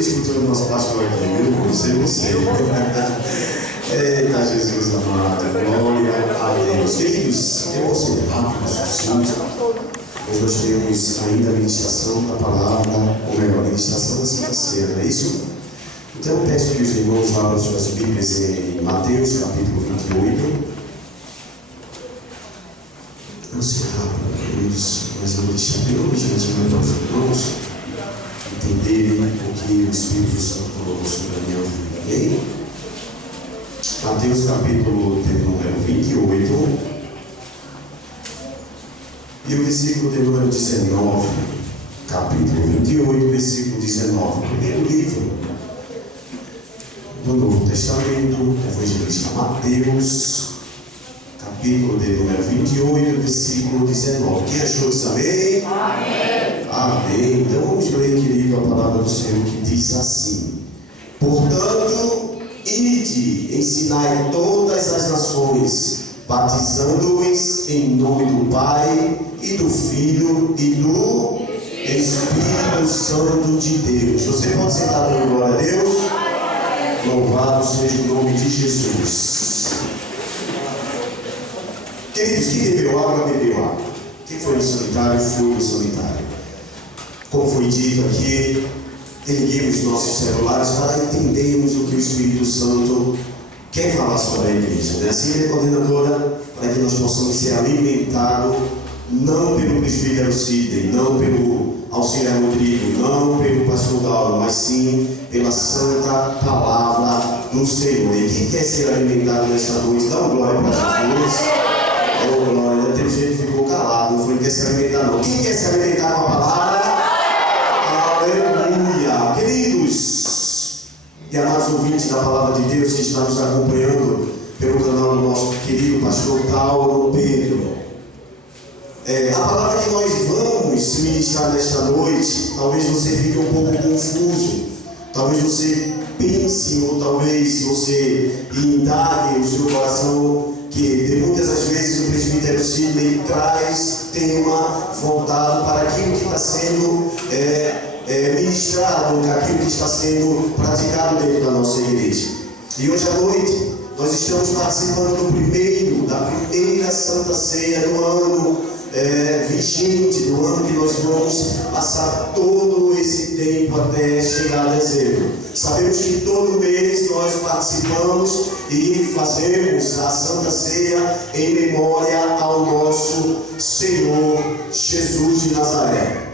escutando o nosso pastor aqui, viu? Você. Eita, Jesus amado, glória a Deus. Queridos, eu vou ser rápido, sucinto. Hoje nós temos ainda a ministração da palavra, ou melhor, a ministração da Santa Ceia, não é isso? Então eu peço que os irmãos abram suas Bíblias em Mateus, capítulo 28. Vou ser rápido, queridos, mas eu vou deixar bem objetivamente para os irmãos entenderem o que o Espírito Santo colocou sobre a minha vida. Amém? Mateus capítulo de número 28 e o versículo de número 19. Capítulo 28, versículo 19. Primeiro livro do Novo Testamento, evangelista Mateus, capítulo de número 28, versículo 19. Quem achou isso? Amém? Amém. Amém. Então vamos ler, querido, a palavra do Senhor que diz assim: portanto, ide, ensinai todas as nações, batizando-os em nome do Pai, e do Filho, e do Espírito Santo de Deus. Você pode sentar dando glória a Deus? Louvado seja o nome de Jesus. Queridos, quem bebeu água, bebeu água. Quem foi no sanitário, foi no sanitário. Como foi dito aqui, erguemos nossos celulares para entendermos o que o Espírito Santo quer falar sobre a igreja, né? Assim, coordenadora, para que nós possamos ser alimentados, não pelo presbítero Sidney, não pelo auxiliar Rodrigo, não pelo pastor Dauro, mas sim pela santa palavra do Senhor. E quem quer ser alimentado nesta noite, dá uma glória para Jesus. Oh, glória, tem gente que ficou calado, não foi quer se alimentar não. Quem quer se alimentar com a palavra? Aleluia! Queridos e amados ouvintes da palavra de Deus que estão nos acompanhando pelo canal do nosso querido pastor Paulo Pedro, a palavra que nós vamos ministrar nesta noite, talvez você fique um pouco confuso, talvez você pense, ou talvez você indague o seu coração, que de muitas das vezes o presbítero Sidney traz tema voltado para aquilo que está sendo ministrado, aquilo que está sendo praticado dentro da nossa igreja. E hoje à noite nós estamos participando da primeira Santa Ceia do ano vigente, do ano que nós vamos passar todo esse tempo até chegar a dezembro. Sabemos que todo mês nós participamos e fazemos a Santa Ceia em memória ao nosso Senhor Jesus de Nazaré.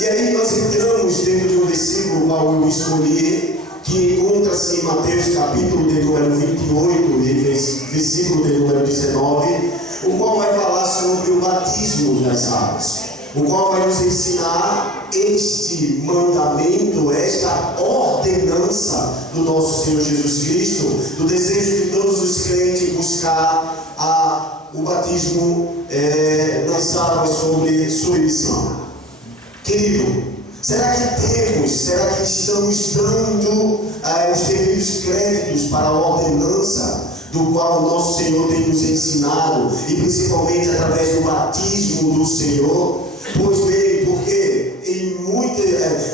E aí nós entramos dentro de um versículo qual eu escolhi, que encontra-se em Mateus capítulo de número 28 e versículo de número 19, o qual vai falar sobre o batismo das águas, o qual vai nos ensinar este mandamento, esta ordenança do nosso Senhor Jesus Cristo, do desejo de todos os crentes buscar o batismo nas águas sobre sua missão. Querido, será que estamos dando os devidos créditos para a ordenança do qual o nosso Senhor tem nos ensinado, e principalmente através do batismo do Senhor? Pois bem, porque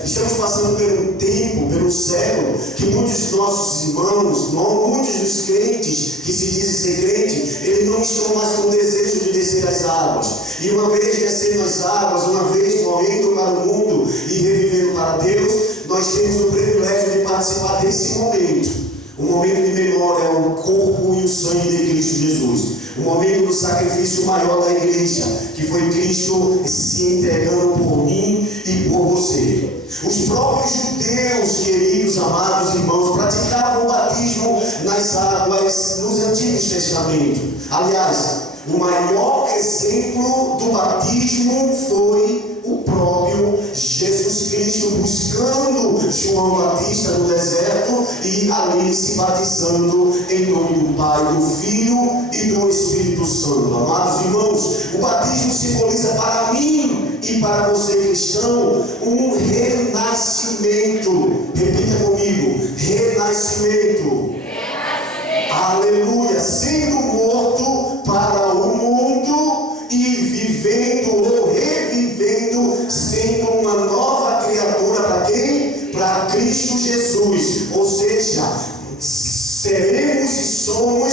estamos passando por um tempo, pelo século, que muitos dos nossos irmãos, muitos dos crentes que se dizem ser crentes, eles não estão mais com o desejo de descer as águas. E uma vez descendo as águas, uma vez morrendo para o mundo e revivendo para Deus, nós temos o privilégio de participar desse momento. Um momento de memória ao corpo e o sangue de Cristo Jesus. Um momento do sacrifício maior da igreja, que foi Cristo se entregando por mim e por você. Os próprios judeus, queridos, amados irmãos, praticavam o batismo nas águas nos Antigos Testamentos. Aliás, o maior exemplo do batismo foi o próprio Jesus Cristo, buscando João Batista no deserto e ali se batizando em nome do Pai, do Filho e do Espírito Santo. Amados irmãos, o batismo simboliza para mim e para você, cristão, um renascimento. Repita comigo: renascimento. Aleluia! Sendo morto para o mundo e vivendo ou revivendo, sendo uma nova criatura para quem? para Cristo Jesus, ou seja, seremos e somos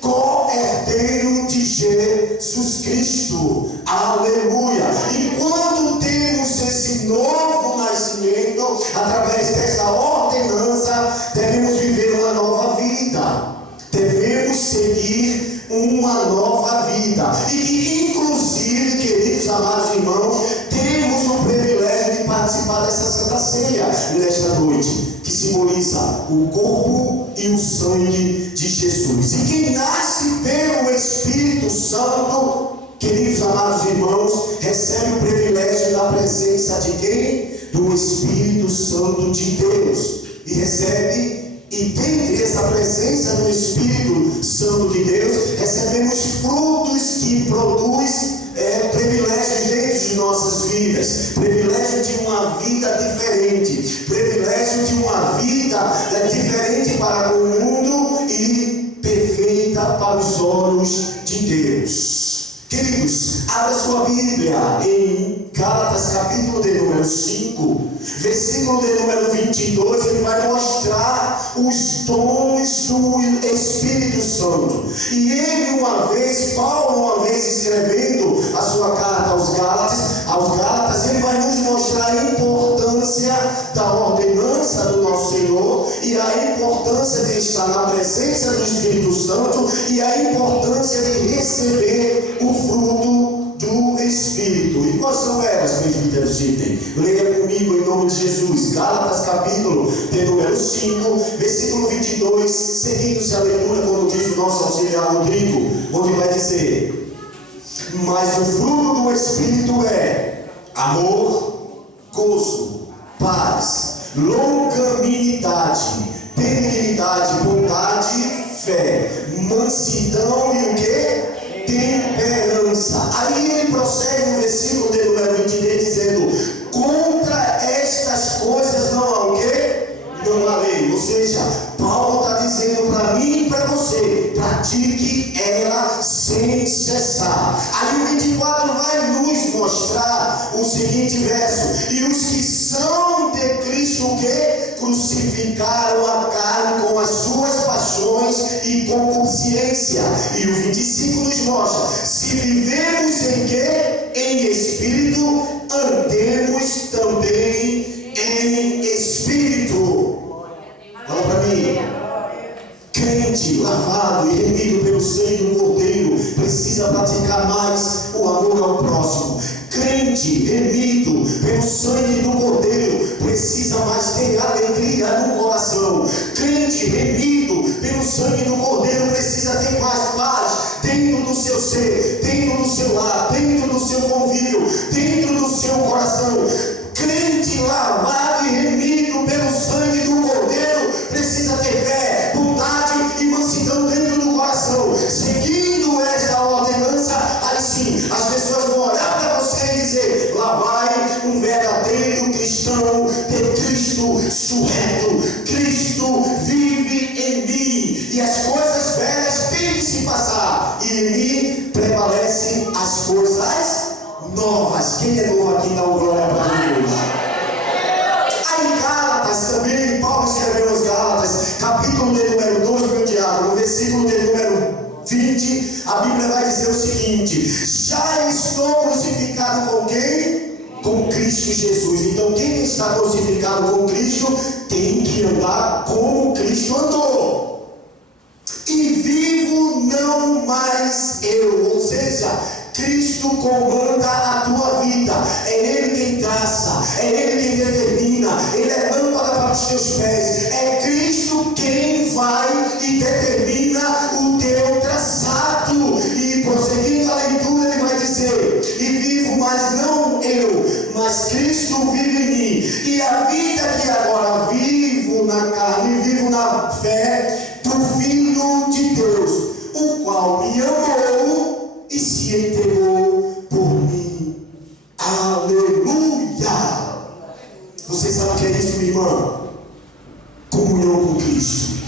co-herdeiros de Jesus Cristo. Aleluia! E quando temos esse novo nascimento, através dessa ordenança, devemos viver uma nova vida. Devemos seguir uma nova vida. E inclusive, queridos amados irmãos, temos o privilégio de participar dessa Santa Ceia nesta noite, que simboliza o corpo e o sangue de Jesus. E quem nasce pelo Espírito Santo, queridos amados irmãos, recebe o privilégio da presença de quem? Do Espírito Santo de Deus. E recebe, e dentre essa presença do Espírito Santo de Deus, recebemos frutos que produzem privilégios dentro de nossas vidas, privilégio de uma vida diferente, privilégio de uma vida diferente para o mundo e perfeita para os olhos de Deus. Queridos, abra sua Bíblia em Gálatas capítulo de número 5, versículo de número 22, ele vai mostrar os dons do Espírito Santo. E ele Paulo uma vez escrevendo a sua carta aos Gálatas, ele vai nos mostrar a importância da ordenança do nosso Senhor e a importância de estar na presença do Espírito Santo e a importância de receber o fruto do Espírito. E quais são elas, presbíteros Sidney? Leia comigo em nome de Jesus. Gálatas capítulo de número 5, versículo 22, seguindo-se a leitura, como diz o nosso auxiliar Rodrigo, onde vai dizer: mas o fruto do Espírito é amor, gozo, paz, longanimidade, benignidade, bondade, fé, mansidão e o que? Temperança. Aí ele prossegue no versículo de número 23 dizendo: contra estas coisas não há o quê? Não há lei. Ou seja, Paulo está dizendo para mim e para você: pratique ela sem cessar. Aí o 24 vai nos mostrar o seguinte verso: e os que são de Cristo o quê? Crucificaram a carne com as suas paixões e concupiscência. E o 25 nos mostra: se vivemos em quê? Em Espírito, andemos também em Espírito. Fala para mim. Crente, lavado e remido pelo sangue do Cordeiro, precisa praticar mais o amor ao próximo. Crente, remido pelo sangue do Cordeiro, precisa mais ter alegria no coração. Crente, remido pelo sangue do Cordeiro, precisa ter mais paz dentro do seu ser, dentro do seu lar, dentro do seu convívio, dentro do seu coração. Crente, lavado e remido pelo sangue do Cordeiro, precisa ter fé, bondade e mansidão dentro do coração. Seguindo esta ordenança, aí sim, as pessoas vão olhar para você e dizer: lá vai um verdadeiro cristão de Cristo ressurreto. Cristo vive em mim e as coisas velhas têm que se passar, e em mim prevalecem as coisas novas. Quem é novo aqui dá uma glória para Deus. Aí em Gálatas também, Paulo escreveu aos Gálatas, capítulo de número 2, meu diabo, no versículo de número 20, a Bíblia vai dizer o seguinte: já estou crucificado com quem? Com Cristo Jesus. Então quem está crucificado com Cristo tem que andar como Cristo andou. E vivo não mais eu, ou seja, Cristo comanda a tua vida. É Ele quem traça, é Ele quem determina, Ele é lâmpada para os teus pés. É Cristo quem vai e determina o teu traçado. E prosseguindo a leitura, ele vai dizer: e vivo, mas não eu, mas Cristo vive em mim. E a vida que agora vivo na carne, vivo na fé do Filho de Deus, o qual me amou e se entregou por mim. Aleluia! Você sabe o que é isso, minha irmã? Comunhão com Cristo.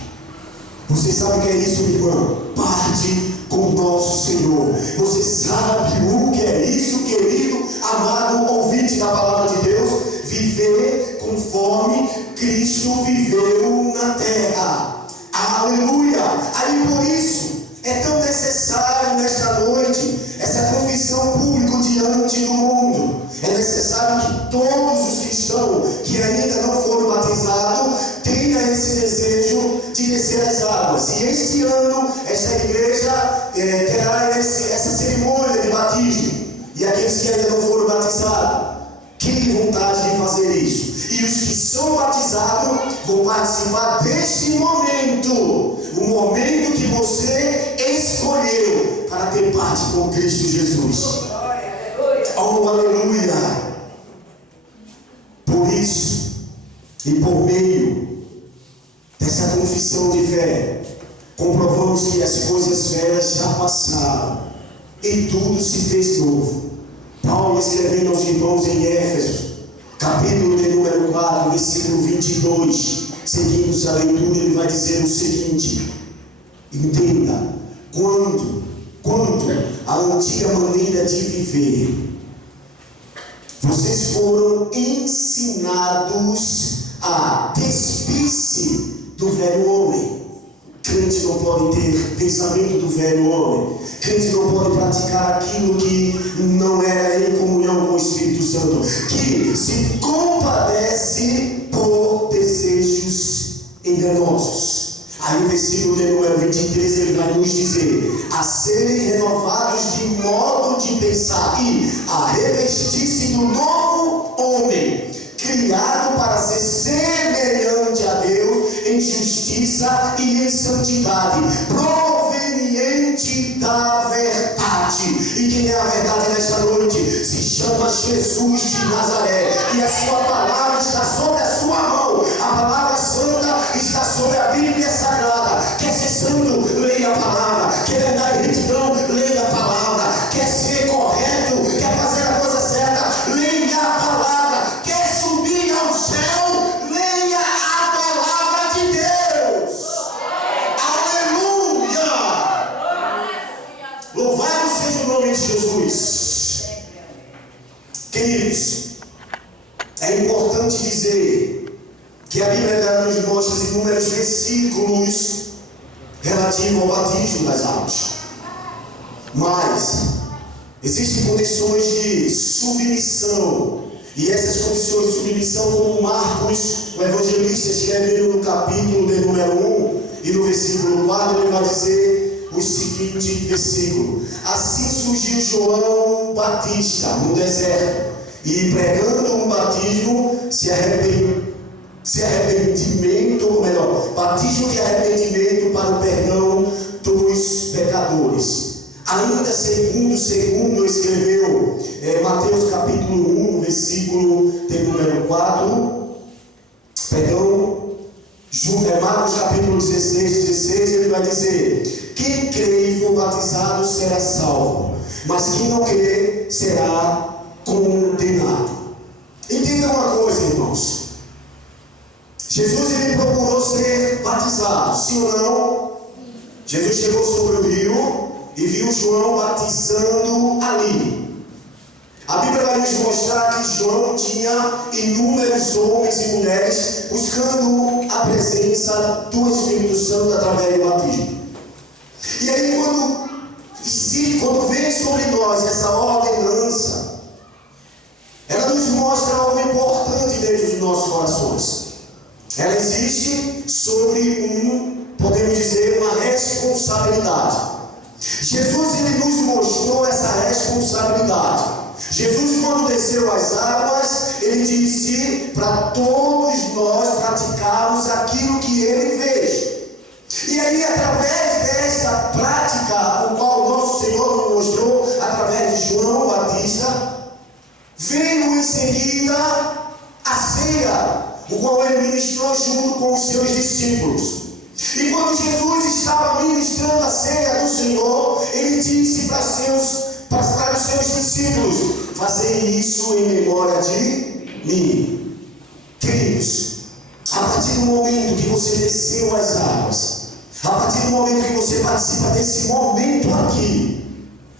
Você sabe o que é isso, minha irmã? Parte com o nosso Senhor. Você sabe o que é isso, querido, amado ouvinte da palavra de Deus? Viver conforme conforme Cristo viveu na terra. Aleluia! Aí por isso é tão necessário nesta noite essa confissão pública diante do mundo. É necessário que todos os cristãos que ainda não foram batizados tenham esse desejo de descer as águas. E este ano, esta igreja terá essa cerimônia de batismo. E aqueles que ainda não foram batizados, tenham vontade de fazer isso. E os que são batizados vão participar deste momento, o momento que você escolheu para ter parte com Cristo Jesus. Oh, aleluia! Por isso, e por meio dessa confissão de fé, comprovamos que as coisas velhas já passaram e tudo se fez novo. Paulo, escrevendo aos irmãos em Éfeso, capítulo de número 4, versículo 22, seguindo a leitura, ele vai dizer o seguinte: entenda, quando a antiga maneira de viver, vocês foram ensinados a despir-se do velho homem. Crente não pode ter pensamento do velho homem. Crente não pode praticar aquilo que não é em comunhão com o Espírito Santo, que se compadece por desejos enganosos. Aí o versículo de número 23, ele vai nos dizer: a serem renovados de modo de pensar e a revestir-se do novo homem, criado para ser semelhante a Deus em justiça e em santidade, proveniente da verdade. E quem é a verdade nesta noite? Se chama Jesus de Nazaré, e a sua palavra está sobre a sua mão. A palavra santa está sobre a Bíblia Sagrada. Quer ser santo? Leia a palavra. Quer andar em retidão? Leia a palavra. Quer ser correto? Quer fazer a coisa certa? Leia a palavra. Quer subir ao céu? Leia a palavra de Deus. Aleluia! Louvado seja o nome de Jesus. Queridos, é importante dizer que a Bíblia nos mostra inúmeros versículos relativos ao batismo das águas. Mas existem condições de submissão. E essas condições de submissão, como Marcos, o evangelista, escrevendo no capítulo de número 1 e no versículo 4, ele vai dizer o seguinte versículo: assim surgiu João Batista no deserto, e pregando um batismo batismo de arrependimento para o perdão dos pecadores. Ainda segundo escreveu Mateus capítulo 1, versículo de número 4, Marcos capítulo 16, ele vai dizer: quem crê e for batizado será salvo, mas quem não crê será condenado. Entenda uma coisa, irmãos. Jesus, ele procurou ser batizado, sim ou não? Jesus chegou sobre o rio e viu João batizando ali. A Bíblia vai nos mostrar que João tinha inúmeros homens e mulheres buscando a presença do Espírito Santo através do batismo. E aí quando vem sobre nós essa ordenança, ela nos mostra algo importante dentro dos nossos corações. Ela existe sobre podemos dizer, uma responsabilidade. Jesus, ele nos mostrou essa responsabilidade. Jesus, quando desceu as águas, ele disse para todos nós praticarmos aquilo que ele fez. E aí, através dessa prática, o qual o nosso Senhor nos mostrou, através de João Batista, veio em seguida a ceia, o qual ele ministrou junto com os seus discípulos. E quando Jesus estava ministrando a ceia do Senhor, ele disse para os seus discípulos: fazei isso em memória de mim. Queridos, a partir do momento que você desceu as águas, a partir do momento que você participa desse momento aqui,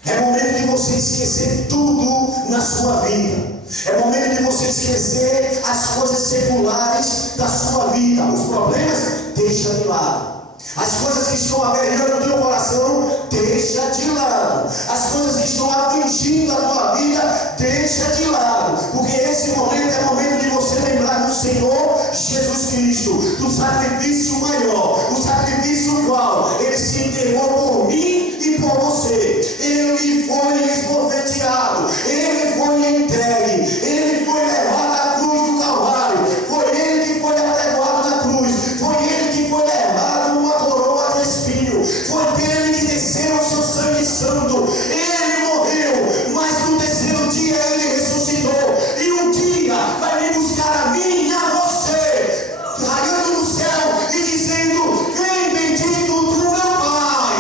é momento de você esquecer tudo na sua vida. É momento de você esquecer as coisas seculares da sua vida. Os problemas, deixa de lado. As coisas que estão aperreando o teu coração, deixa de lado. As coisas que estão afligindo a tua vida, deixa de lado. Porque esse momento é momento de você lembrar do Senhor Jesus Cristo, do sacrifício maior, o sacrifício qual Ele se entregou por mim e por você. Ele foi esbofeteado, Ele foi entregue, Ele foi levado à cruz do Calvário. Foi Ele que foi apregoado na cruz, foi Ele que foi levado uma coroa de espinho, foi dele que desceu o seu sangue santo. Ele morreu, mas no terceiro dia Ele ressuscitou, e um dia vai me buscar a mim e a você, raiando no céu e dizendo: vem bendito do meu Pai.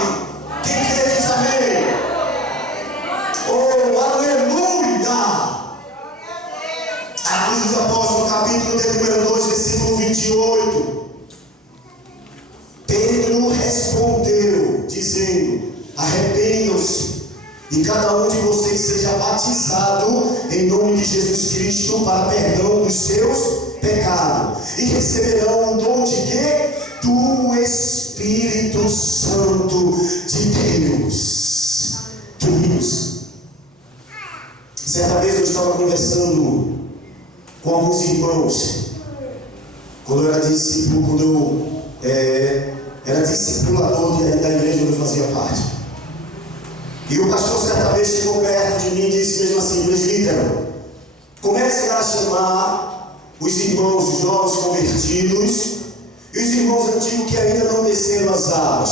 Quem crê diz amém. Oh, aleluia. Atos dos Apóstolos, capítulo de número 2, versículo 28. Pedro respondeu, dizendo: arrependam-se e cada um de vocês seja batizado em nome de Jesus Cristo para perdão dos seus pecados, e receberão o dom de quê? Do Espírito Santo de Deus. Queridos, certa vez eu estava conversando com alguns irmãos, quando eu era discípulo, quando eu era discipulador da igreja onde eu fazia parte. E o pastor certa vez chegou perto de mim e disse mesmo assim: presbítero, comece a chamar os irmãos, os novos convertidos e os irmãos antigos que ainda não desceram as águas.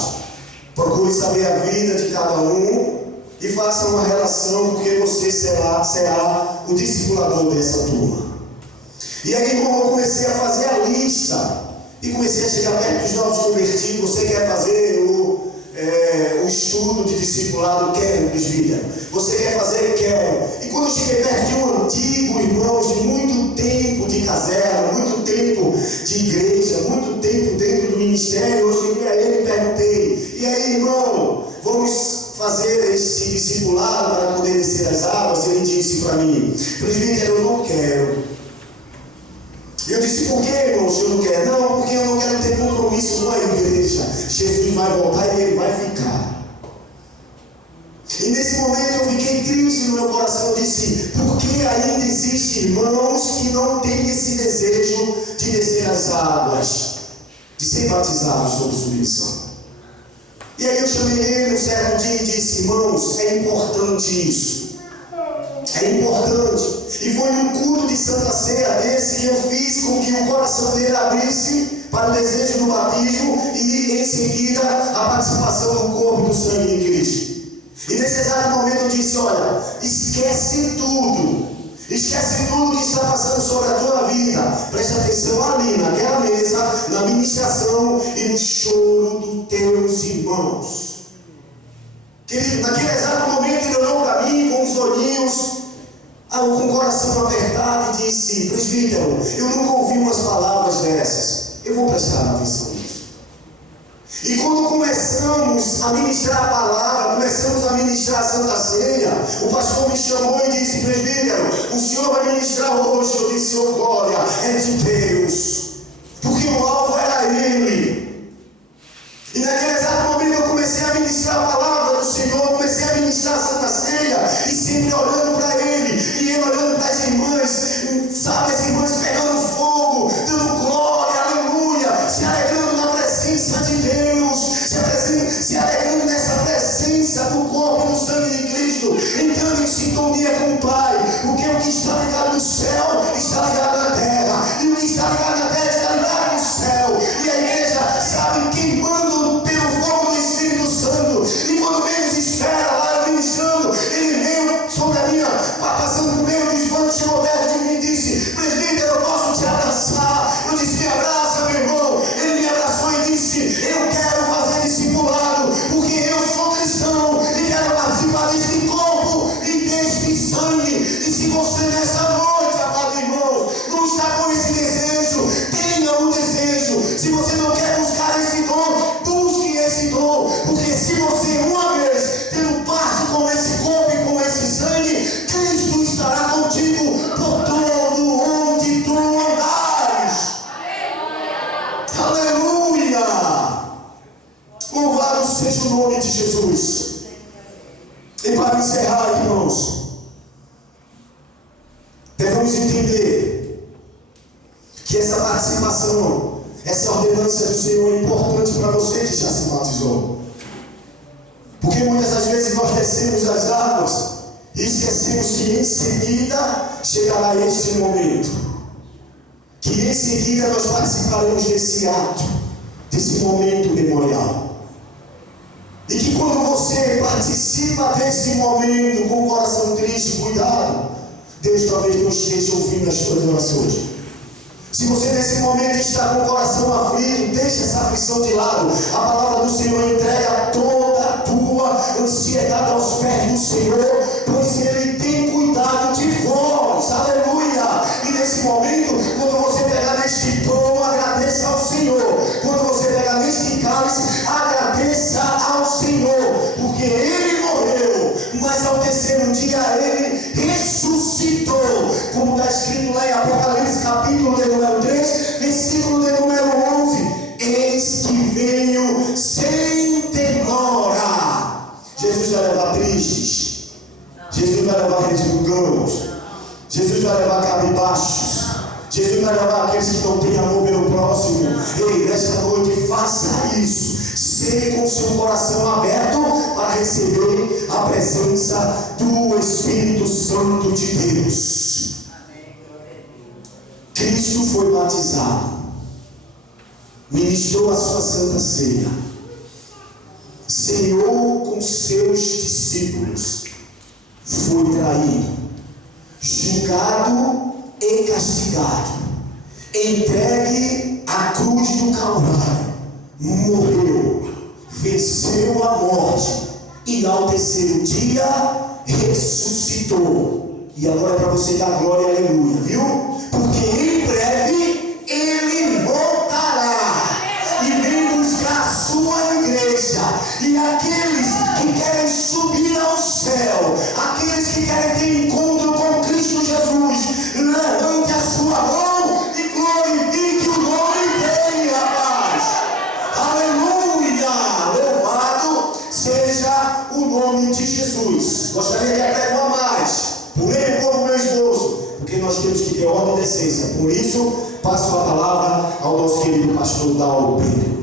Procure saber a vida de cada um e faça uma relação, porque você será o discipulador dessa turma. E aí, irmão, eu comecei a fazer a lista e comecei a chegar perto dos novos convertidos. Você quer fazer o estudo de discipulado? Quero, presbítero. Você quer fazer? Quero. E quando eu cheguei perto de um antigo, irmãos, de muito tempo de caserna, muito tempo de igreja, muito tempo dentro do ministério, eu cheguei a ele e perguntei: e aí, irmão, vamos fazer esse discipulado para poder descer as águas? E ele disse para mim: presbítero, eu não quero. Eu disse: por que, irmão, o senhor não quer? Não, porque eu não quero ter compromisso com a igreja. Jesus vai voltar e ele vai ficar. E nesse momento eu fiquei triste no meu coração. Eu disse: por que ainda existem irmãos que não têm esse desejo de descer as águas, de ser batizados sob submissão? E aí eu chamei ele um certo dia e disse: irmãos, é importante isso. É importante. E foi num culto de Santa Ceia desse que eu fiz com que o coração dele abrisse para o desejo do batismo e em seguida a participação do corpo e do sangue de Cristo. E nesse exato momento eu disse: olha, esquece tudo que está passando sobre a tua vida, preste atenção ali naquela mesa, na ministração e no choro dos teus irmãos. Querido, naquele exato momento ele olhou para mim com os olhinhos, com o coração apertado, e disse: presbítero, eu nunca ouvi umas palavras dessas, eu vou prestar atenção nisso. E quando começamos a ministrar a palavra, começamos a ministrar a Santa Ceia, o pastor me chamou e disse: presbítero, o senhor vai ministrar hoje. Eu disse: oh glória, é de Deus, porque o alvo era Ele. E naquele exato momento eu comecei a ministrar a palavra do Senhor, comecei a ministrar a Santa Ceia, e sempre olhando para Ele, e Ele olhando para as irmãs, sabe, as irmãs pegando fogo, dando glória, aleluia, se alegrando na presença de Deus, se alegrando nessa presença do corpo e do sangue de Cristo, entrando em sintonia com o Pai, porque o que está ligado no céu está ligado na terra, e o que está ligado na terra está ligado no céu, e a igreja, sabe, queimando pelo fogo do Espírito Santo, e quando menos espera, lá ministrando, ele veio sobre a minha, passando por meio dos bancos, chegou perto de mim e disse: presbítero, eu posso te abraçar? Eu disse: me abraça, meu irmão. Ele me abraçou e disse: eu quero fazer discipulado, porque eu sou cristão e quero participar deste corpo e deste sangue. Aleluia! Louvado seja o nome de Jesus. E para encerrar, irmãos, devemos entender que essa participação, essa ordenança do Senhor é importante para você que já se batizou. Porque muitas das vezes nós descemos as águas e esquecemos que em seguida chegará este momento. Que em seguida nós participaremos desse ato, desse momento memorial. E que quando você participa desse momento com o coração triste, cuidado, Deus talvez não esteja ouvindo as suas orações. Se você nesse momento está com o coração aflito, deixe essa aflição de lado. A palavra do Senhor entrega toda a tua ansiedade aos pés do Senhor, pois Ele tem cuidado de vós. Aleluia! E nesse momento, quando você pegar neste pão, agradeça ao Senhor. Quando você pegar neste cálice, agradeça ao Senhor, porque Ele morreu, mas ao terceiro dia Ele ressuscitou, como está escrito lá em Apocalipse capítulo de número 3, versículo de número 11: eis que venho sem demora. Jesus vai levar tristes, Jesus vai levar resmungãos, Jesus vai levar cabisbaixos, Jesus vai levar aqueles que não têm amor pelo próximo. Ei, nesta noite faça isso. Seja com seu coração aberto para receber a presença do Espírito Santo de Deus. Cristo foi batizado, ministrou a sua santa ceia, ceou com seus discípulos, foi traído, julgado e castigado, entregue à cruz do Calvário, morreu, venceu a morte e ao terceiro dia ressuscitou. E agora é para você dar glória e aleluia, viu? Porque em breve Ele voltará e vem buscar a sua igreja. E aqueles que querem subir ao céu, aqueles que querem ter encontro com Cristo Jesus, levante a sua mão e glorifique o nome dele, rapaz. Aleluia! Louvado seja o nome de Jesus. Gostaria de até mais, por ele e por meu esposo, porque nós temos que ter ordem e decência. Por isso, passo a palavra ao nosso querido pastor Dalberto.